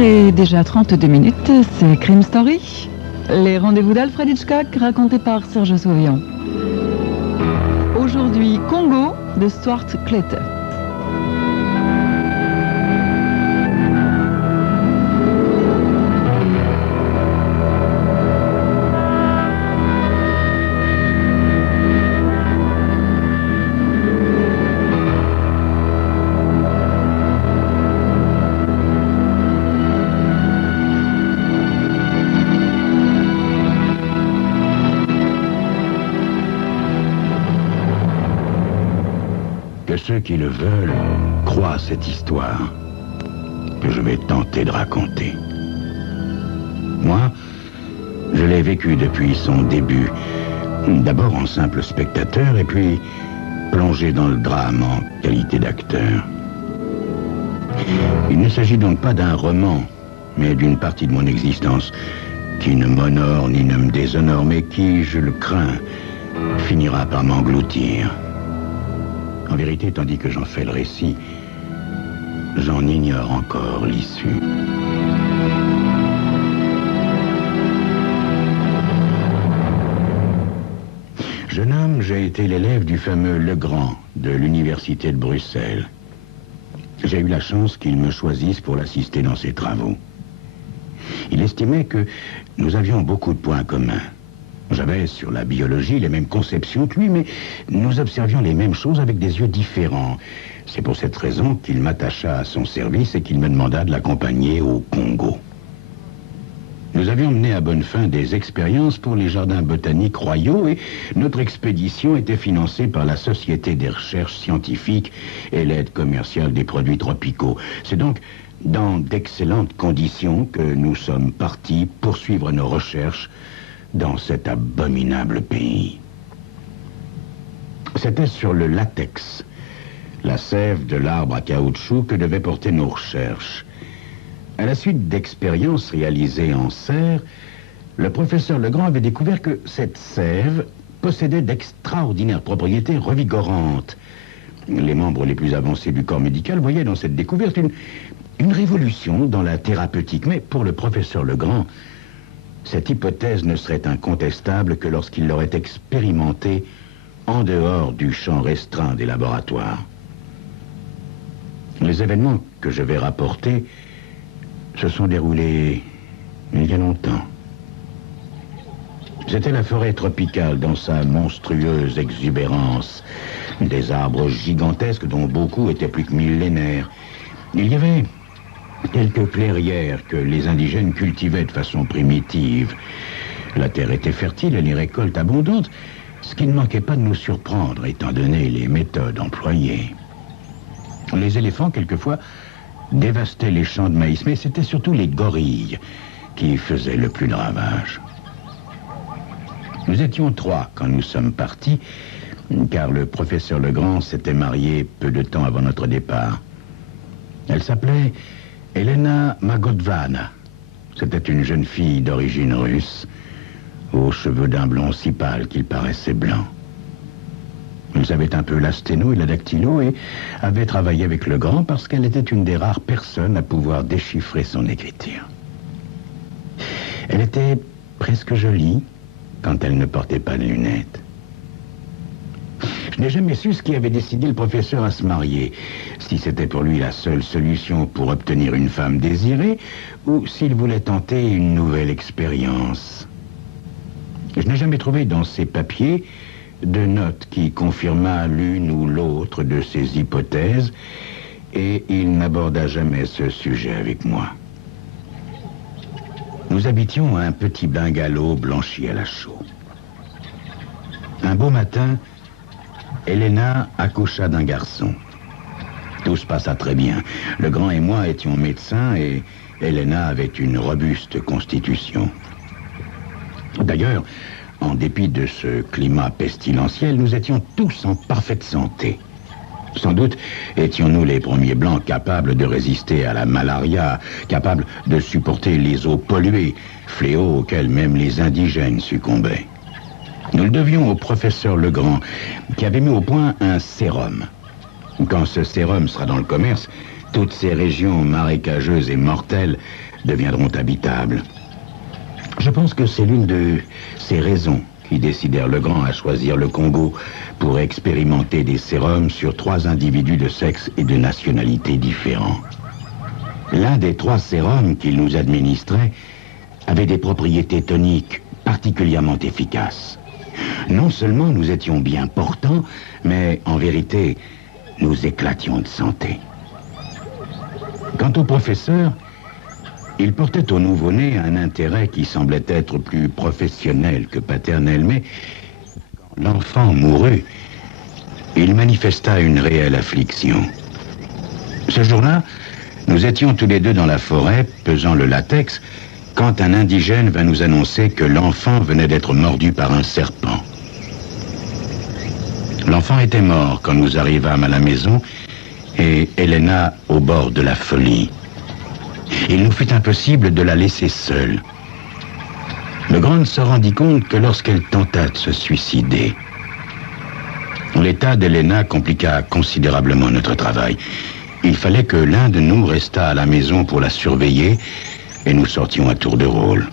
et déjà 32 minutes, c'est Crime Story. Les rendez-vous d'Alfred Hitchcock racontés par Serge Sauvian. Aujourd'hui, Congo de Stuart Clayton. Que ceux qui le veulent croient à cette histoire que je vais tenter de raconter. Moi, je l'ai vécu depuis son début. D'abord en simple spectateur et puis plongé dans le drame en qualité d'acteur. Il ne s'agit donc pas d'un roman, mais d'une partie de mon existence qui ne m'honore ni ne me déshonore, mais qui, je le crains, finira par m'engloutir. En vérité, tandis que j'en fais le récit, j'en ignore encore l'issue. Jeune homme, j'ai été l'élève du fameux Legrand de l'Université de Bruxelles. J'ai eu la chance qu'il me choisisse pour l'assister dans ses travaux. Il estimait que nous avions beaucoup de points communs. J'avais sur la biologie les mêmes conceptions que lui, mais nous observions les mêmes choses avec des yeux différents. C'est pour cette raison qu'il m'attacha à son service et qu'il me demanda de l'accompagner au Congo. Nous avions mené à bonne fin des expériences pour les jardins botaniques royaux et notre expédition était financée par la Société des recherches scientifiques et l'aide commerciale des produits tropicaux. C'est donc dans d'excellentes conditions que nous sommes partis poursuivre nos recherches dans cet abominable pays. C'était sur le latex, la sève de l'arbre à caoutchouc, que devaient porter nos recherches. À la suite d'expériences réalisées en serre, le professeur Legrand avait découvert que cette sève possédait d'extraordinaires propriétés revigorantes. Les membres les plus avancés du corps médical voyaient dans cette découverte une révolution dans la thérapeutique. Mais pour le professeur Legrand, cette hypothèse ne serait incontestable que lorsqu'il l'aurait expérimentée en dehors du champ restreint des laboratoires. Les événements que je vais rapporter se sont déroulés il y a longtemps. C'était la forêt tropicale dans sa monstrueuse exubérance. Des arbres gigantesques dont beaucoup étaient plus que millénaires. Il y avait quelques clairières que les indigènes cultivaient de façon primitive. La terre était fertile et les récoltes abondantes, ce qui ne manquait pas de nous surprendre étant donné les méthodes employées. Les éléphants, quelquefois, dévastaient les champs de maïs, mais c'était surtout les gorilles qui faisaient le plus de ravages. Nous étions 3 quand nous sommes partis, car le professeur Legrand s'était marié peu de temps avant notre départ. Elle s'appelait Elena Magotvana. C'était une jeune fille d'origine russe, aux cheveux d'un blond si pâle qu'il paraissait blanc. Elle savait un peu la sténo et la dactylo et avait travaillé avec Legrand parce qu'elle était une des rares personnes à pouvoir déchiffrer son écriture. Elle était presque jolie quand elle ne portait pas de lunettes. Je n'ai jamais su ce qui avait décidé le professeur à se marier, si c'était pour lui la seule solution pour obtenir une femme désirée, ou s'il voulait tenter une nouvelle expérience. Je n'ai jamais trouvé dans ses papiers de note qui confirmât l'une ou l'autre de ses hypothèses, et il n'aborda jamais ce sujet avec moi. Nous habitions un petit bungalow blanchi à la chaux. Un beau matin, Elena accoucha d'un garçon. Tout se passa très bien. Legrand et moi étions médecins et Elena avait une robuste constitution. D'ailleurs, en dépit de ce climat pestilentiel, nous étions tous en parfaite santé. Sans doute étions-nous les premiers blancs capables de résister à la malaria, capables de supporter les eaux polluées, fléaux auxquels même les indigènes succombaient. Nous le devions au professeur Legrand, qui avait mis au point un sérum. Quand ce sérum sera dans le commerce, toutes ces régions marécageuses et mortelles deviendront habitables. Je pense que c'est l'une de ces raisons qui décidèrent Legrand à choisir le Congo pour expérimenter des sérums sur 3 individus de sexe et de nationalité différents. L'un des 3 sérums qu'il nous administrait avait des propriétés toniques particulièrement efficaces. Non seulement nous étions bien portants, mais en vérité, nous éclations de santé. Quant au professeur, il portait au nouveau-né un intérêt qui semblait être plus professionnel que paternel, mais quand l'enfant mourut, il manifesta une réelle affliction. Ce jour-là, nous étions tous les deux dans la forêt, pesant le latex, quand un indigène vint nous annoncer que l'enfant venait d'être mordu par un serpent. L'enfant était mort quand nous arrivâmes à la maison, et Helena au bord de la folie. Il nous fut impossible de la laisser seule. Legrand se rendit compte que lorsqu'elle tenta de se suicider, l'état d'Helena compliqua considérablement notre travail. Il fallait que l'un de nous restât à la maison pour la surveiller et nous sortions à tour de rôle.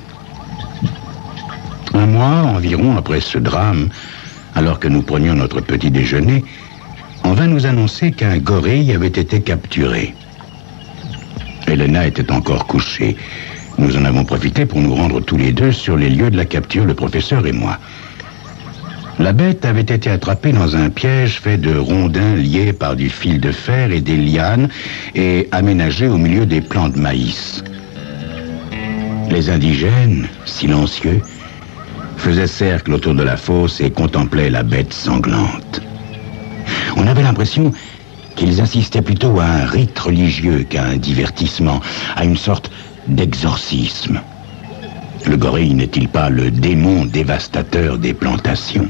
Un mois environ après ce drame, alors que nous prenions notre petit déjeuner, on vint nous annoncer qu'un gorille avait été capturé. Helena était encore couchée. Nous en avons profité pour nous rendre tous les deux sur les lieux de la capture, le professeur et moi. La bête avait été attrapée dans un piège fait de rondins liés par du fil de fer et des lianes et aménagé au milieu des plants de maïs. Les indigènes, silencieux, faisaient cercle autour de la fosse et contemplaient la bête sanglante. On avait l'impression qu'ils assistaient plutôt à un rite religieux qu'à un divertissement, à une sorte d'exorcisme. Le gorille n'est-il pas le démon dévastateur des plantations?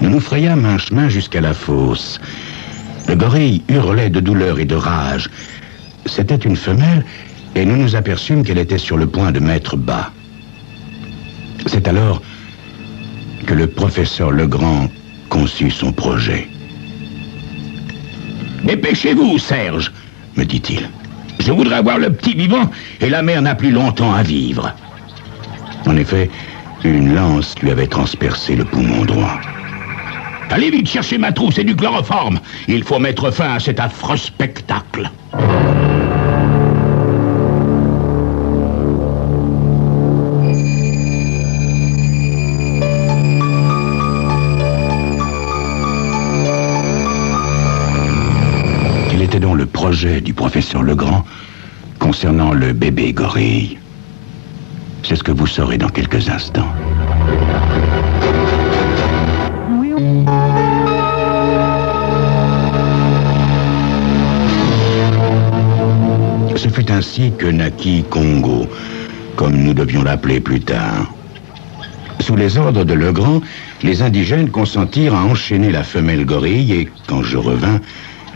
Nous nous frayâmes un chemin jusqu'à la fosse. Le gorille hurlait de douleur et de rage. C'était une femelle, et nous nous aperçûmes qu'elle était sur le point de mettre bas. C'est alors que le professeur Legrand conçut son projet. « Dépêchez-vous, Serge, me dit-il. Je voudrais voir le petit vivant, et la mère n'a plus longtemps à vivre. » En effet, une lance lui avait transpercé le poumon droit. « Allez vite chercher ma trousse et du chloroforme. Il faut mettre fin à cet affreux spectacle. » Quel était donc le projet du professeur Legrand concernant le bébé gorille? C'est ce que vous saurez dans quelques instants. Ce fut ainsi que naquit Congo, comme nous devions l'appeler plus tard. Sous les ordres de Legrand, les indigènes consentirent à enchaîner la femelle gorille et, quand je revins,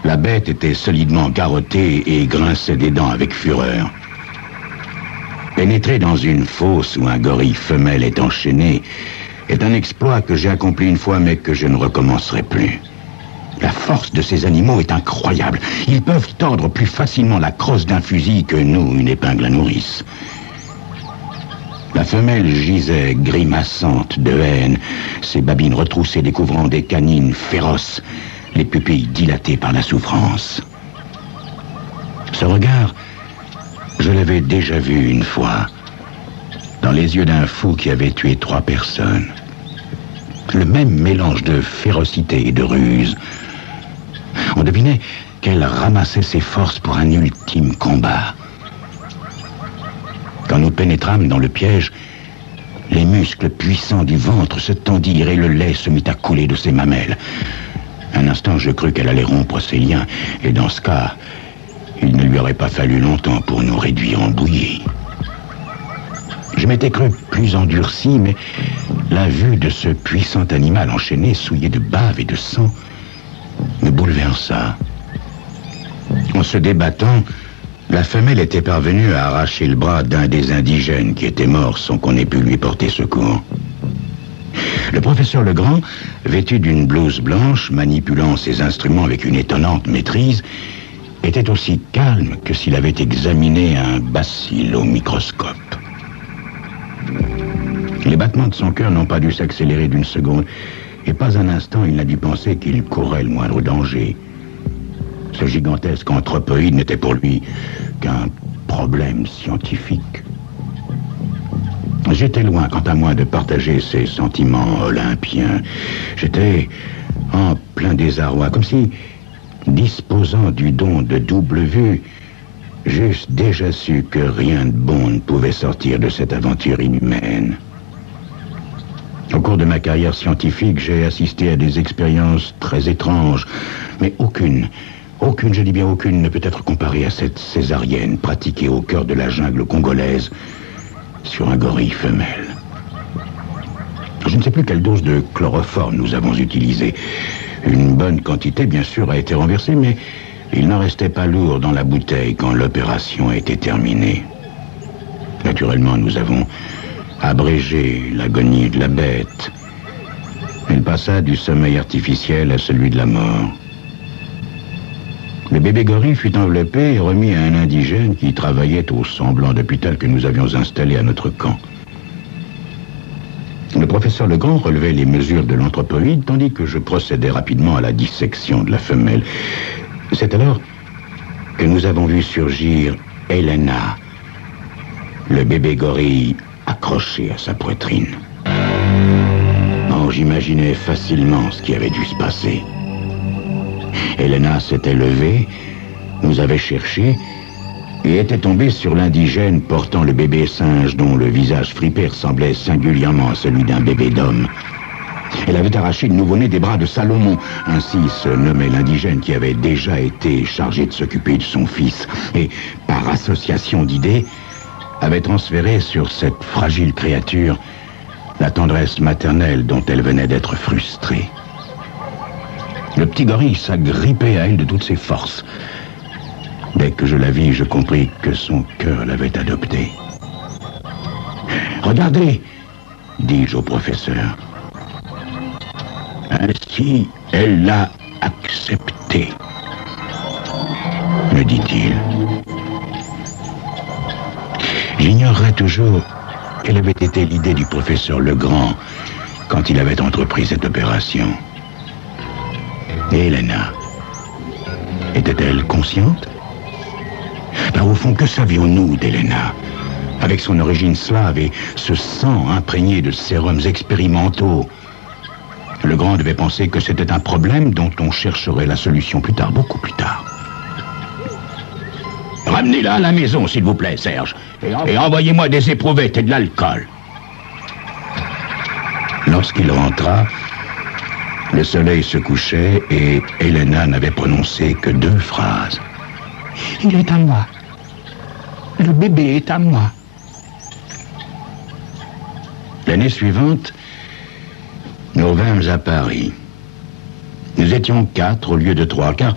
la bête était solidement garrottée et grinçait des dents avec fureur. Pénétrer dans une fosse où un gorille femelle est enchaîné est un exploit que j'ai accompli une fois mais que je ne recommencerai plus. La force de ces animaux est incroyable. Ils peuvent tordre plus facilement la crosse d'un fusil que nous, une épingle à nourrice. La femelle gisait grimaçante de haine, ses babines retroussées découvrant des canines féroces, les pupilles dilatées par la souffrance. Ce regard, je l'avais déjà vu une fois, dans les yeux d'un fou qui avait tué 3 personnes. Le même mélange de férocité et de ruse. On devinait qu'elle ramassait ses forces pour un ultime combat. Quand nous pénétrâmes dans le piège, les muscles puissants du ventre se tendirent et le lait se mit à couler de ses mamelles. Un instant, je crus qu'elle allait rompre ses liens, et dans ce cas, il ne lui aurait pas fallu longtemps pour nous réduire en bouillie. Je m'étais cru plus endurci, mais la vue de ce puissant animal enchaîné, souillé de bave et de sang, me bouleversa. En se débattant, la femelle était parvenue à arracher le bras d'un des indigènes qui était mort sans qu'on ait pu lui porter secours. Le professeur Legrand, vêtu d'une blouse blanche, manipulant ses instruments avec une étonnante maîtrise, était aussi calme que s'il avait examiné un bacille au microscope. Les battements de son cœur n'ont pas dû s'accélérer d'une seconde, et pas un instant il n'a dû penser qu'il courait le moindre danger. Ce gigantesque anthropoïde n'était pour lui qu'un problème scientifique. J'étais loin, quant à moi, de partager ces sentiments olympiens. J'étais en plein désarroi, comme si, disposant du don de double vue, j'eusse déjà su que rien de bon ne pouvait sortir de cette aventure inhumaine. Au cours de ma carrière scientifique, j'ai assisté à des expériences très étranges, mais aucune, je dis bien aucune, ne peut être comparée à cette césarienne pratiquée au cœur de la jungle congolaise sur un gorille femelle. Je ne sais plus quelle dose de chloroforme nous avons utilisée. Une bonne quantité, bien sûr, a été renversée, mais il n'en restait pas lourd dans la bouteille quand l'opération a été terminée. Naturellement, nous avons abrégé l'agonie de la bête. Elle passa du sommeil artificiel à celui de la mort. Le bébé gorille fut enveloppé et remis à un indigène qui travaillait au semblant d'hôpital que nous avions installé à notre camp. Le professeur Legrand relevait les mesures de l'anthropoïde, tandis que je procédais rapidement à la dissection de la femelle. C'est alors que nous avons vu surgir Helena, le bébé gorille accroché à sa poitrine. Oh, j'imaginais facilement ce qui avait dû se passer. Helena s'était levée, nous avait cherchés et était tombée sur l'indigène portant le bébé singe dont le visage fripé ressemblait singulièrement à celui d'un bébé d'homme. Elle avait arraché le nouveau-né des bras de Salomon, ainsi se nommait l'indigène qui avait déjà été chargé de s'occuper de son fils, et par association d'idées, avait transféré sur cette fragile créature la tendresse maternelle dont elle venait d'être frustrée. Le petit gorille s'agrippait à elle de toutes ses forces. Dès que je la vis, je compris que son cœur l'avait adoptée. « Regardez !» dis-je au professeur. « Ainsi, elle l'a accepté, » me dit-il. J'ignorerais toujours quelle avait été l'idée du professeur Legrand quand il avait entrepris cette opération. Et Helena, était-elle consciente? Ben, au fond, que savions-nous d'Helena? Avec son origine slave et ce sang imprégné de sérums expérimentaux, Legrand devait penser que c'était un problème dont on chercherait la solution plus tard, beaucoup plus tard. Ramenez-la à la maison, s'il vous plaît, Serge, et envoyez-moi des éprouvettes et de l'alcool. Lorsqu'il rentra, le soleil se couchait et Helena n'avait prononcé que 2 phrases. « Il est à moi. Le bébé est à moi. » L'année suivante, nous revînmes à Paris. Nous étions 4 au lieu de 3, car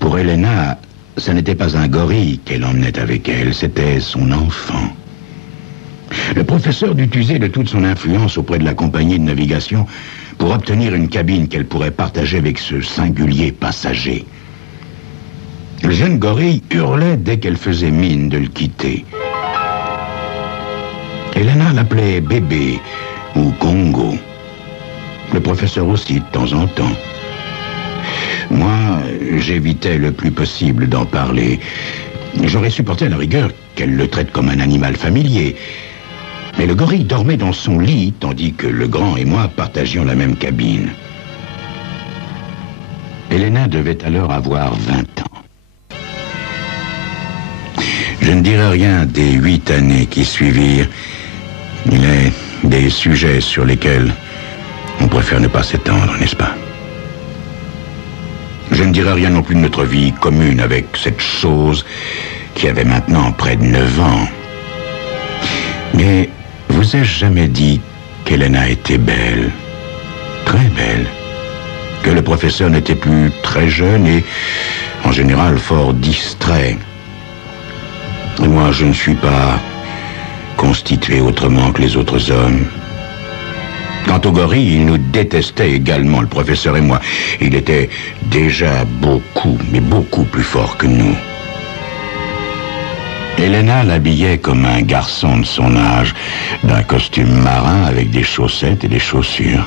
pour Helena, ce n'était pas un gorille qu'elle emmenait avec elle, c'était son enfant. Le professeur dut user de toute son influence auprès de la compagnie de navigation pour obtenir une cabine qu'elle pourrait partager avec ce singulier passager. Le jeune gorille hurlait dès qu'elle faisait mine de le quitter. Helena l'appelait bébé ou Congo. Le professeur aussi, de temps en temps. Moi, j'évitais le plus possible d'en parler. J'aurais supporté à la rigueur qu'elle le traite comme un animal familier. Mais le gorille dormait dans son lit, tandis que Legrand et moi partagions la même cabine. Helena devait alors avoir 20 ans. Je ne dirai rien des 8 années qui suivirent. Il est des sujets sur lesquels on préfère ne pas s'étendre, n'est-ce pas? Je ne dirai rien non plus de notre vie commune avec cette chose qui avait maintenant près de 9 ans. Mais vous ai-je jamais dit qu'Helena était belle, très belle, que le professeur n'était plus très jeune et, en général, fort distrait. Et moi, je ne suis pas constitué autrement que les autres hommes. Quant au gorille, il nous détestait également, le professeur et moi. Il était déjà beaucoup, mais beaucoup plus fort que nous. Elena l'habillait comme un garçon de son âge, d'un costume marin avec des chaussettes et des chaussures.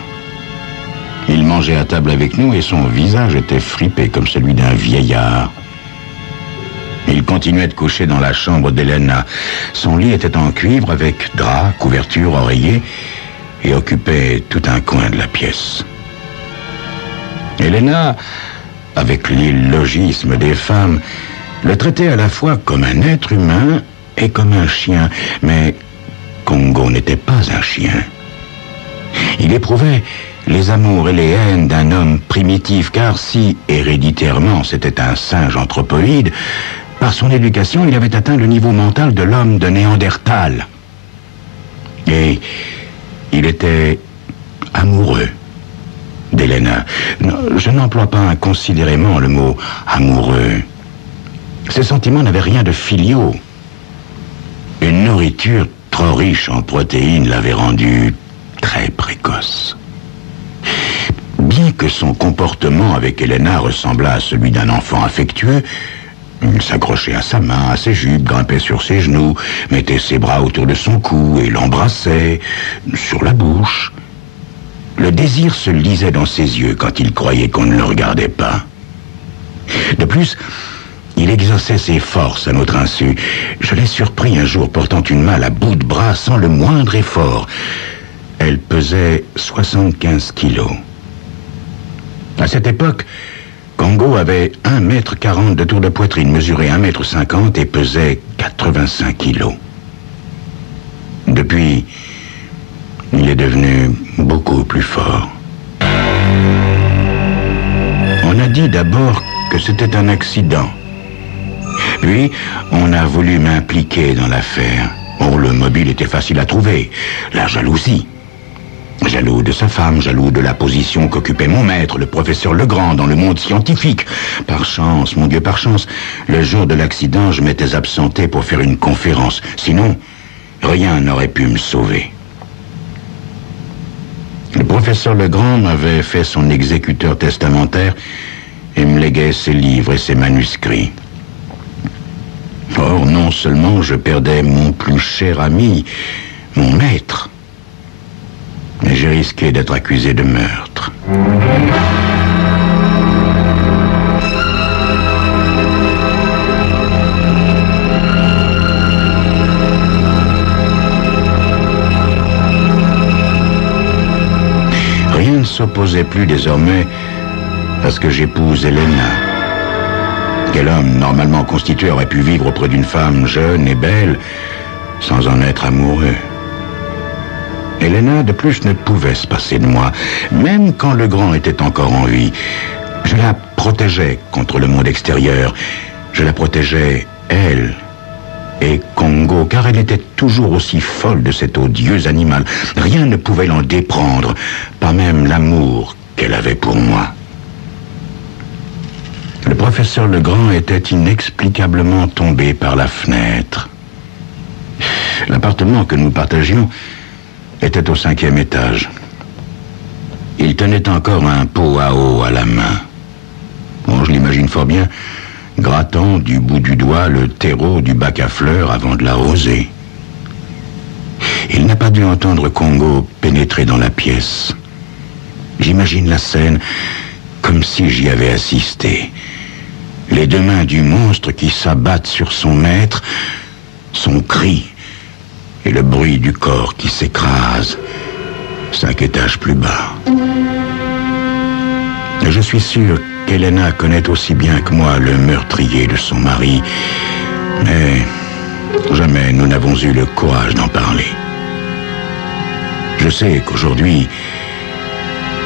Il mangeait à table avec nous et son visage était fripé comme celui d'un vieillard. Il continuait de coucher dans la chambre d'Elena. Son lit était en cuivre avec drap, couverture, oreiller et occupait tout un coin de la pièce. Elena, avec l'illogisme des femmes, le traitait à la fois comme un être humain et comme un chien. Mais Congo n'était pas un chien. Il éprouvait les amours et les haines d'un homme primitif, car si, héréditairement, c'était un singe anthropoïde, par son éducation, il avait atteint le niveau mental de l'homme de Néandertal. Et il était amoureux d'Elena. Je n'emploie pas inconsidérément le mot amoureux. Ces sentiments n'avaient rien de filiaux. Une nourriture trop riche en protéines l'avait rendu très précoce. Bien que son comportement avec Elena ressemblât à celui d'un enfant affectueux, il s'accrochait à sa main, à ses jupes, grimpait sur ses genoux, mettait ses bras autour de son cou et l'embrassait sur la bouche. Le désir se lisait dans ses yeux quand il croyait qu'on ne le regardait pas. De plus, il exauçait ses forces à notre insu. Je l'ai surpris un jour portant une malle à bout de bras sans le moindre effort. Elle pesait 75 kilos. À cette époque, Congo avait 1,40 m de tour de poitrine, mesurait 1,50 m et pesait 85 kilos. Depuis, il est devenu beaucoup plus fort. On a dit d'abord que c'était un accident. Puis, on a voulu m'impliquer dans l'affaire. Oh, le mobile était facile à trouver. La jalousie. Jaloux de sa femme, jaloux de la position qu'occupait mon maître, le professeur Legrand, dans le monde scientifique. Par chance, mon Dieu, par chance, le jour de l'accident, je m'étais absenté pour faire une conférence. Sinon, rien n'aurait pu me sauver. Le professeur Legrand m'avait fait son exécuteur testamentaire et me léguait ses livres et ses manuscrits. Or, non seulement je perdais mon plus cher ami, mon maître, mais j'ai risqué d'être accusé de meurtre. Rien ne s'opposait plus désormais à ce que j'épouse Elena. Quel homme normalement constitué aurait pu vivre auprès d'une femme jeune et belle sans en être amoureux? Elena, de plus, ne pouvait se passer de moi, même quand Legrand était encore en vie. Je la protégeais contre le monde extérieur. Je la protégeais, elle, et Congo, car elle était toujours aussi folle de cet odieux animal. Rien ne pouvait l'en déprendre, pas même l'amour qu'elle avait pour moi. Le professeur Legrand était inexplicablement tombé par la fenêtre. L'appartement que nous partagions était au 5e étage. Il tenait encore un pot à eau à la main. Bon, je l'imagine fort bien, grattant du bout du doigt le terreau du bac à fleurs avant de l'arroser. Il n'a pas dû entendre Congo pénétrer dans la pièce. J'imagine la scène comme si j'y avais assisté. Les deux mains du monstre qui s'abattent sur son maître, son cri et le bruit du corps qui s'écrase 5 étages plus bas. Je suis sûr qu'Elena connaît aussi bien que moi le meurtrier de son mari, mais jamais nous n'avons eu le courage d'en parler. Je sais qu'aujourd'hui,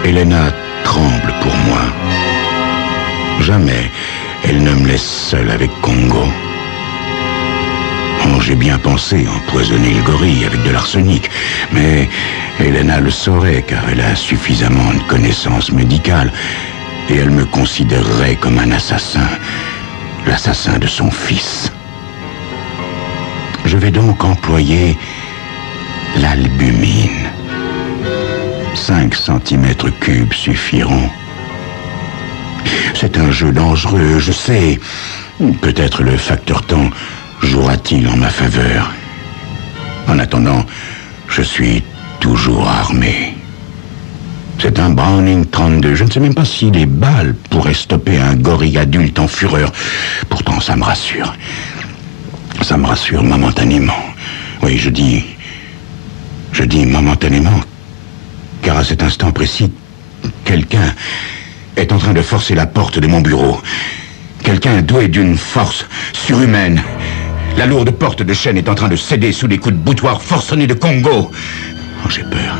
Elena tremble pour moi. Jamais elle ne me laisse seule avec Congo. Oh, j'ai bien pensé empoisonner le gorille avec de l'arsenic, mais Elena le saurait car elle a suffisamment de connaissances médicales et elle me considérerait comme un assassin, l'assassin de son fils. Je vais donc employer l'albumine. 5 cm3 suffiront. C'est un jeu dangereux, je sais. Peut-être le facteur temps jouera-t-il en ma faveur. En attendant, je suis toujours armé. C'est un Browning 32. Je ne sais même pas si les balles pourraient stopper un gorille adulte en fureur. Pourtant, ça me rassure. Ça me rassure momentanément. Oui, je dis momentanément, car à cet instant précis, quelqu'un est en train de forcer la porte de mon bureau. Quelqu'un doué d'une force surhumaine. La lourde porte de chêne est en train de céder sous les coups de boutoir forcenés de Congo. Oh, j'ai peur.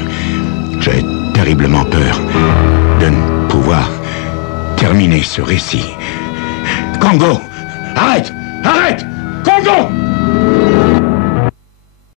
J'ai terriblement peur de ne pouvoir terminer ce récit. Congo! Arrête! Arrête! Congo!